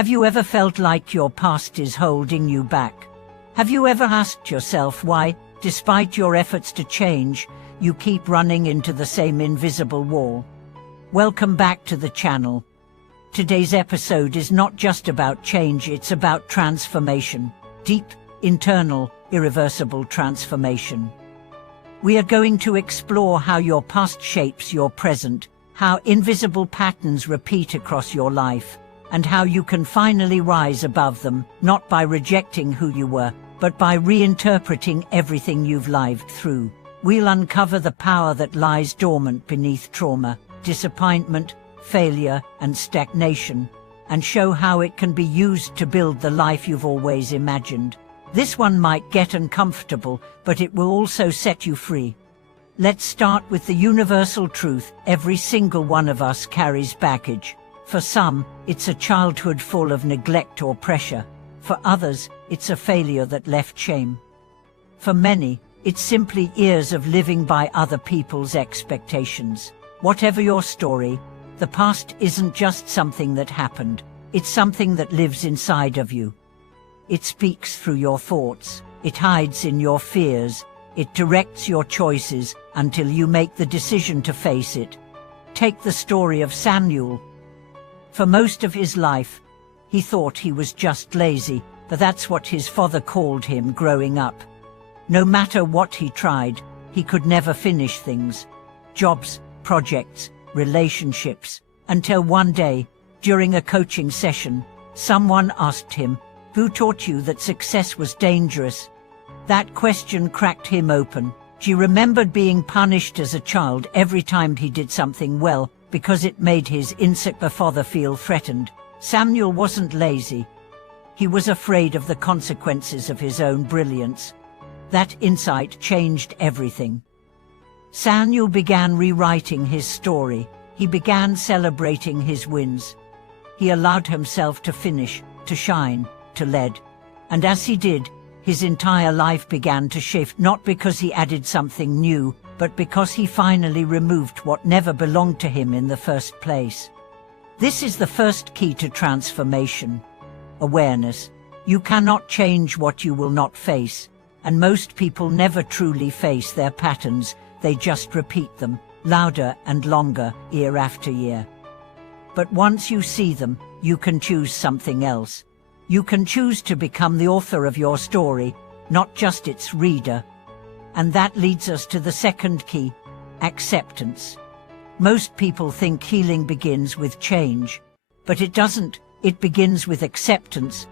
Have you ever felt like your past is holding you back? Have you ever asked yourself why, despite your efforts to change, you keep running into the same invisible wall? Welcome back to the channel. Today's episode is not just about change, it's about transformation. Deep, internal, irreversible transformation. We are going to explore how your past shapes your present, how invisible patterns repeat across your life, and how you can finally rise above them, not by rejecting who you were, but by reinterpreting everything you've lived through. We'll uncover the power that lies dormant beneath trauma, disappointment, failure, and stagnation, and show how it can be used to build the life you've always imagined. This one might get uncomfortable, but it will also set you free. Let's start with the universal truth: every single one of us carries baggage. For some, it's a childhood full of neglect or pressure. For others, it's a failure that left shame. For many, it's simply years of living by other people's expectations. Whatever your story, the past isn't just something that happened. It's something that lives inside of you. It speaks through your thoughts. It hides in your fears. It directs your choices until you make the decision to face it. Take the story of Samuel. For most of his life, he thought he was just lazy, but that's what his father called him growing up. No matter what he tried, he could never finish things. Jobs, projects, relationships, until one day, during a coaching session, someone asked him, "Who taught you that success was dangerous?" That question cracked him open. He remembered being punished as a child every time he did something well, because it made his insecure father feel threatened. Samuel wasn't lazy. He was afraid of the consequences of his own brilliance. That insight changed everything. Samuel began rewriting his story. He began celebrating his wins. He allowed himself to finish, to shine, to lead. And as he did, his entire life began to shift, not because he added something new, but because he finally removed what never belonged to him in the first place. This is the first key to transformation: awareness. You cannot change what you will not face, and most people never truly face their patterns. They just repeat them, louder and longer, year after year. But once you see them, you can choose something else. You can choose to become the author of your story, not just its reader. And that leads us to the second key: acceptance. Most people think healing begins with change, but it doesn't. It begins with acceptance,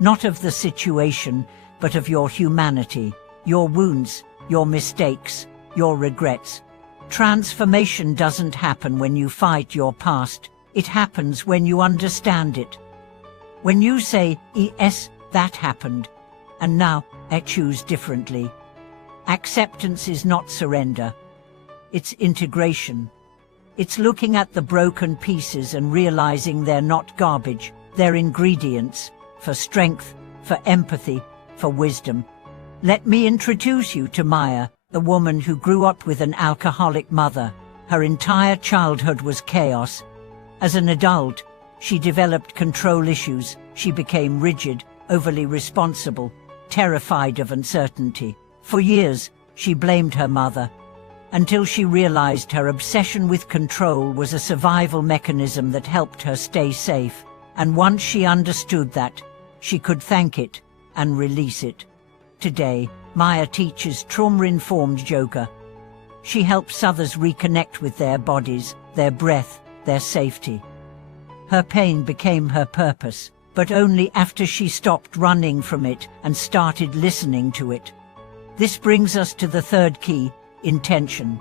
not of the situation, but of your humanity, your wounds, your mistakes, your regrets. Transformation doesn't happen when you fight your past. It happens when you understand it. When you say, "Yes, that happened, and now I choose differently." Acceptance is not surrender. It's integration. It's looking at the broken pieces and realizing they're not garbage. They're ingredients for strength, for empathy, for wisdom. Let me introduce you to Maya, the woman who grew up with an alcoholic mother. Her entire childhood was chaos. As an adult, she developed control issues. She became rigid, overly responsible, terrified of uncertainty. For years, she blamed her mother, until she realized her obsession with control was a survival mechanism that helped her stay safe. And once she understood that, she could thank it and release it. Today, Maya teaches trauma-informed yoga. She helps others reconnect with their bodies, their breath, their safety. Her pain became her purpose, but only after she stopped running from it and started listening to it. This brings us to the third key: intention.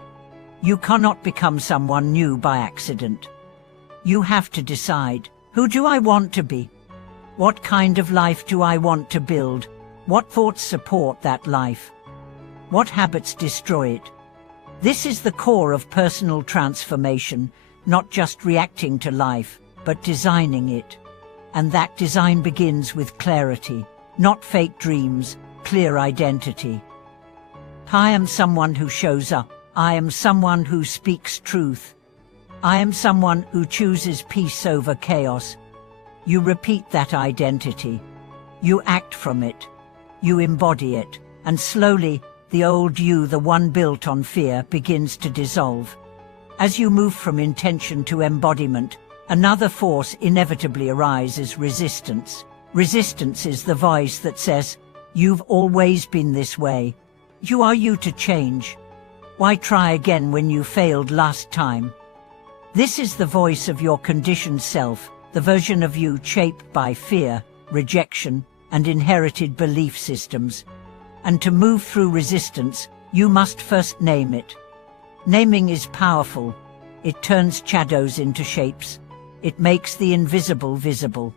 You cannot become someone new by accident. You have to decide, who do I want to be? What kind of life do I want to build? What thoughts support that life? What habits destroy it? This is the core of personal transformation, not just reacting to life, but designing it. And that design begins with clarity, not fake dreams, clear identity. I am someone who shows up. I am someone who speaks truth. I am someone who chooses peace over chaos. You repeat that identity. You act from it. You embody it. And slowly, the old you, the one built on fear, begins to dissolve. As you move from intention to embodiment, another force inevitably arises: resistance. Resistance is the voice that says, "You've always been this way. You are you to change. Why try again when you failed last time?" This is the voice of your conditioned self, the version of you shaped by fear, rejection, and inherited belief systems. And to move through resistance, you must first name it. Naming is powerful. It turns shadows into shapes. It makes the invisible visible.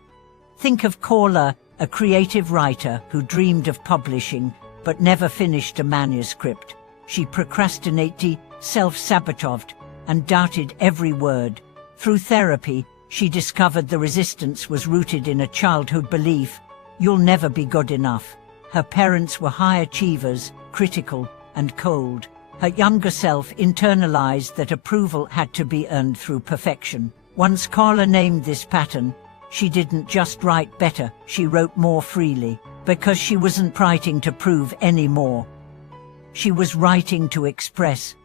Think of Carla, a creative writer who dreamed of publishing but never finished a manuscript. She procrastinated, self-sabotaged, and doubted every word. Through therapy, she discovered the resistance was rooted in a childhood belief: you'll never be good enough. Her parents were high achievers, critical, and cold. Her younger self internalized that approval had to be earned through perfection. Once Carla named this pattern, she didn't just write better, she wrote more freely, because she wasn't writing to prove anymore. She was writing to express.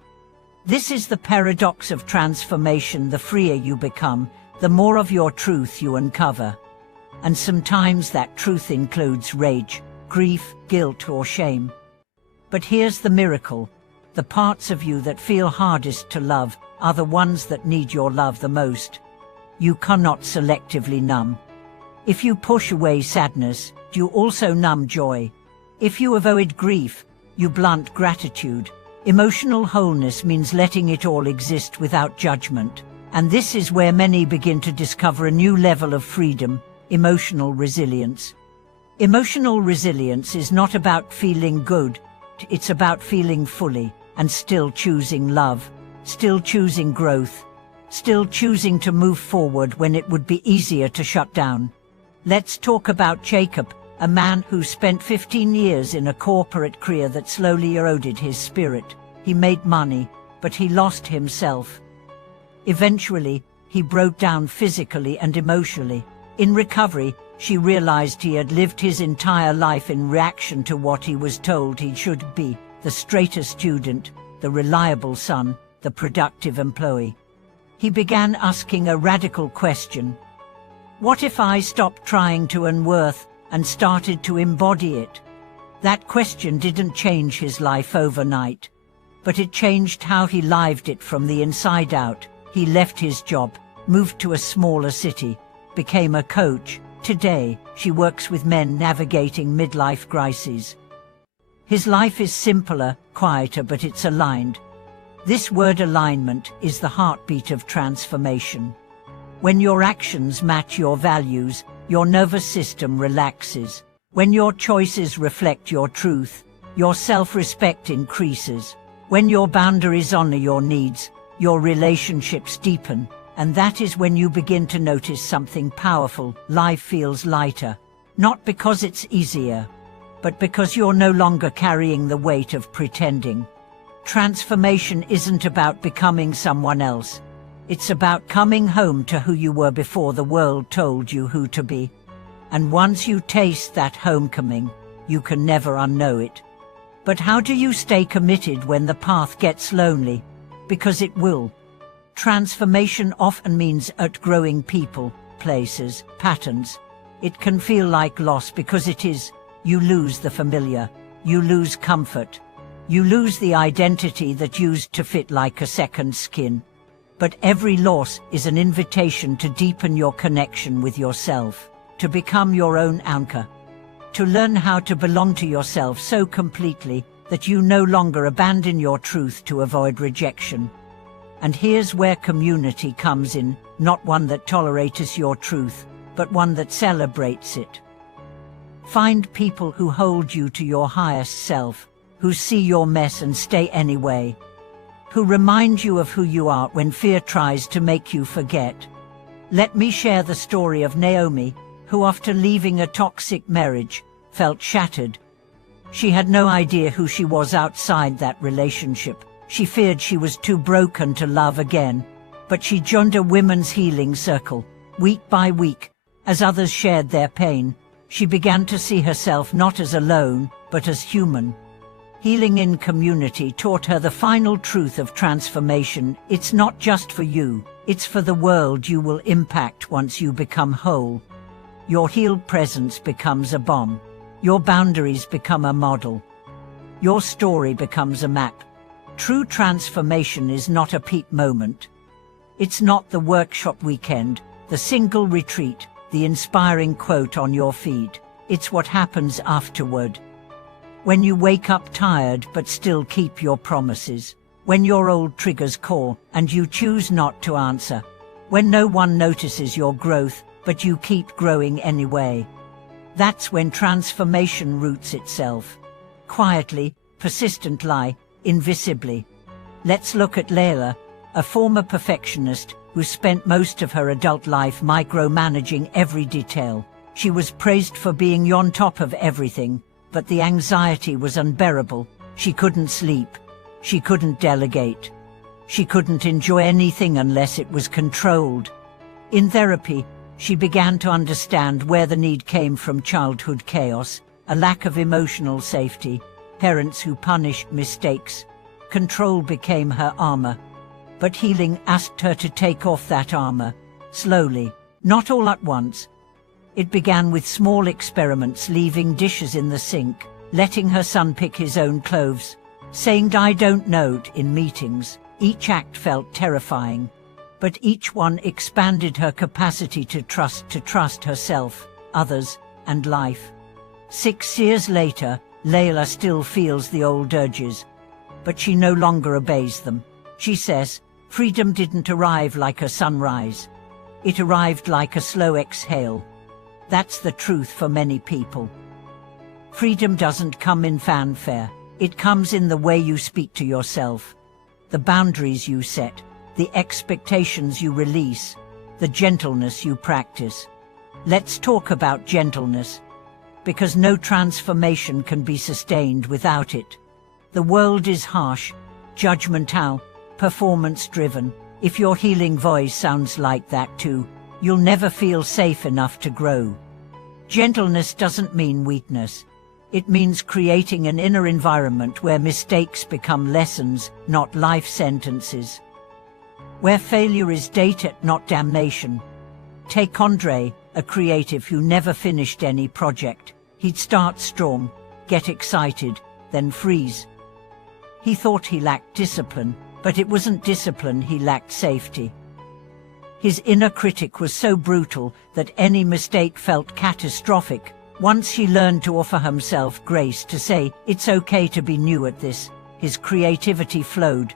This is the paradox of transformation: the freer you become, the more of your truth you uncover. And sometimes that truth includes rage, grief, guilt, or shame. But here's the miracle. The parts of you that feel hardest to love are the ones that need your love the most. You cannot selectively numb. If you push away sadness, you also numb joy. If you avoid grief, you blunt gratitude. Emotional wholeness means letting it all exist without judgment. And this is where many begin to discover a new level of freedom: emotional resilience. Emotional resilience is not about feeling good, it's about feeling fully, and still choosing love, still choosing growth, still choosing to move forward when it would be easier to shut down. Let's talk about Jacob, a man who spent 15 years in a corporate career that slowly eroded his spirit. He made money, but he lost himself. Eventually, he broke down physically and emotionally. In recovery, she realized he had lived his entire life in reaction to what he was told he should be: the straighter student, the reliable son, the productive employee. He began asking a radical question. What if I stopped trying to earn worth and started to embody it? That question didn't change his life overnight, but it changed how he lived it from the inside out. He left his job, moved to a smaller city, became a coach. Today, she works with men navigating midlife crises. His life is simpler, quieter, but it's aligned. This word alignment is the heartbeat of transformation. When your actions match your values, your nervous system relaxes. When your choices reflect your truth, your self-respect increases. When your boundaries honor your needs, your relationships deepen. And that is when you begin to notice something powerful. Life feels lighter, not because it's easier, but because you're no longer carrying the weight of pretending. Transformation isn't about becoming someone else. It's about coming home to who you were before the world told you who to be. And once you taste that homecoming, you can never unknow it. But how do you stay committed when the path gets lonely? Because it will. Transformation often means outgrowing people, places, patterns. It can feel like loss because it is. You lose the familiar. You lose comfort. You lose the identity that used to fit like a second skin. But every loss is an invitation to deepen your connection with yourself, to become your own anchor, to learn how to belong to yourself so completely that you no longer abandon your truth to avoid rejection. And here's where community comes in, not one that tolerates your truth, but one that celebrates it. Find people who hold you to your highest self, who see your mess and stay anyway, who remind you of who you are when fear tries to make you forget. Let me share the story of Naomi, who after leaving a toxic marriage, felt shattered. She had no idea who she was outside that relationship. She feared she was too broken to love again, but she joined a women's healing circle. Week by week, As others shared their pain, she began to see herself not as alone, but as human. Healing in community taught her the final truth of transformation. It's not just for you, it's for the world you will impact once you become whole. Your healed presence becomes a bomb. Your boundaries become a model. Your story becomes a map. True transformation is not a peak moment. It's not the workshop weekend, the single retreat, the inspiring quote on your feed. It's what happens afterward. When you wake up tired but still keep your promises. When your old triggers call and you choose not to answer. When no one notices your growth but you keep growing anyway. That's when transformation roots itself. Quietly, persistently, invisibly. Let's look at Layla, a former perfectionist who spent most of her adult life micromanaging every detail. She was praised for being on top of everything, but the anxiety was unbearable. She couldn't sleep. She couldn't delegate. She couldn't enjoy anything unless it was controlled. In therapy, she began to understand where the need came from: childhood chaos, a lack of emotional safety, parents who punished mistakes. Control became her armor. But healing asked her to take off that armor, slowly, not all at once. It began with small experiments, leaving dishes in the sink, letting her son pick his own clothes, saying "I don't know" in meetings. Each act felt terrifying, but each one expanded her capacity to trust herself, others, and life. 6 years later, Layla still feels the old urges, but she no longer obeys them. She says, freedom didn't arrive like a sunrise. It arrived like a slow exhale. That's the truth for many people. Freedom doesn't come in fanfare. It comes in the way you speak to yourself, the boundaries you set, the expectations you release, the gentleness you practice. Let's talk about gentleness, because no transformation can be sustained without it. The world is harsh, judgmental, performance-driven. If your healing voice sounds like that too, you'll never feel safe enough to grow. Gentleness doesn't mean weakness. It means creating an inner environment where mistakes become lessons, not life sentences. Where failure is data, not damnation. Take Andre, a creative who never finished any project. He'd start strong, get excited, then freeze. He thought he lacked discipline, but it wasn't discipline, he lacked safety. His inner critic was so brutal that any mistake felt catastrophic. Once he learned to offer himself grace, to say, "It's okay to be new at this," his creativity flowed.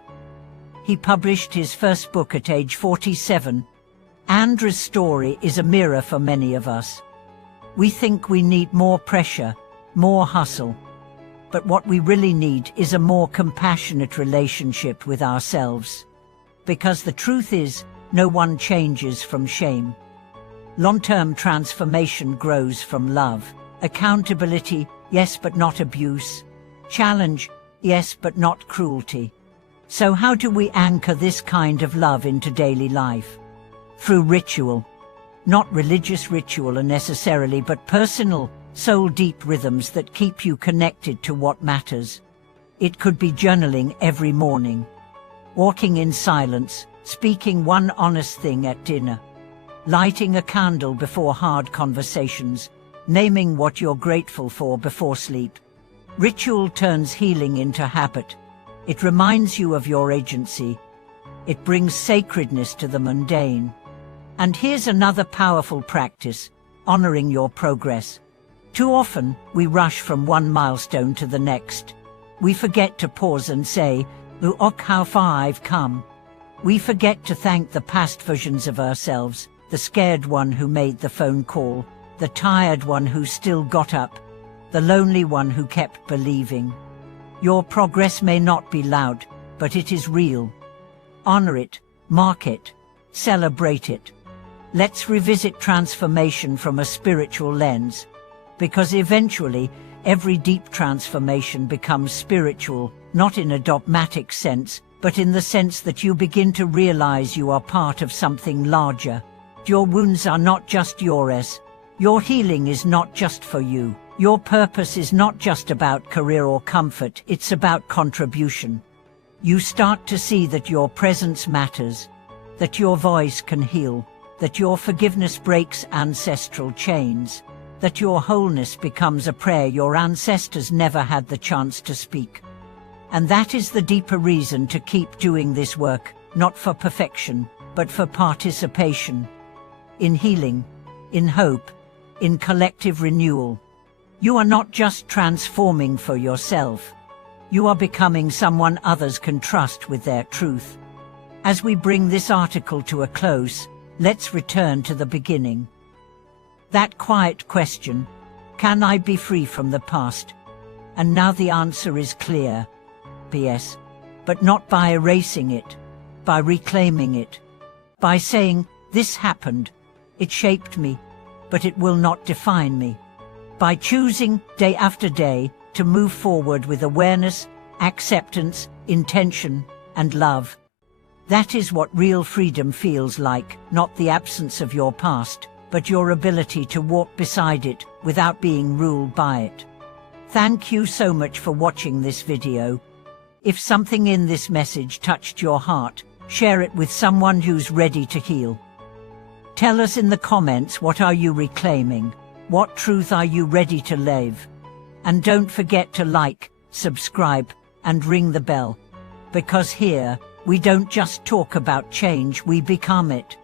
He published his first book at age 47. Andre's story is a mirror for many of us. We think we need more pressure, more hustle. But what we really need is a more compassionate relationship with ourselves. Because the truth is, no one changes from shame. Long-term transformation grows from love. Accountability, yes, but not abuse. Challenge, yes, but not cruelty. So how do we anchor this kind of love into daily life? Through ritual. Not religious ritual necessarily, but personal, soul-deep rhythms that keep you connected to what matters. It could be journaling every morning, walking in silence, speaking one honest thing at dinner, lighting a candle before hard conversations, naming what you're grateful for before sleep. Ritual turns healing into habit. It reminds you of your agency. It brings sacredness to the mundane. And here's another powerful practice: honoring your progress. Too often, we rush from one milestone to the next. We forget to pause and say, "Look how far I've come." We forget to thank the past versions of ourselves, the scared one who made the phone call, the tired one who still got up, the lonely one who kept believing. Your progress may not be loud, but it is real. Honor it, mark it, celebrate it. Let's revisit transformation from a spiritual lens, because eventually, every deep transformation becomes spiritual, not in a dogmatic sense, but in the sense that you begin to realize you are part of something larger. Your wounds are not just yours. Your healing is not just for you. Your purpose is not just about career or comfort, it's about contribution. You start to see that your presence matters, that your voice can heal, that your forgiveness breaks ancestral chains, that your wholeness becomes a prayer your ancestors never had the chance to speak. And that is the deeper reason to keep doing this work, not for perfection, but for participation. In healing, in hope, in collective renewal. You are not just transforming for yourself. You are becoming someone others can trust with their truth. As we bring this article to a close, let's return to the beginning. That quiet question, can I be free from the past? And now the answer is clear. Yes, but not by erasing it, by reclaiming it, by saying, this happened, it shaped me, but it will not define me. By choosing, day after day, to move forward with awareness, acceptance, intention, and love. That is what real freedom feels like, not the absence of your past, but your ability to walk beside it without being ruled by it. Thank you so much for watching this video. If something in this message touched your heart, share it with someone who's ready to heal. Tell us in the comments, what are you reclaiming? What truth are you ready to live? And don't forget to like, subscribe, and ring the bell. Because here, we don't just talk about change, we become it.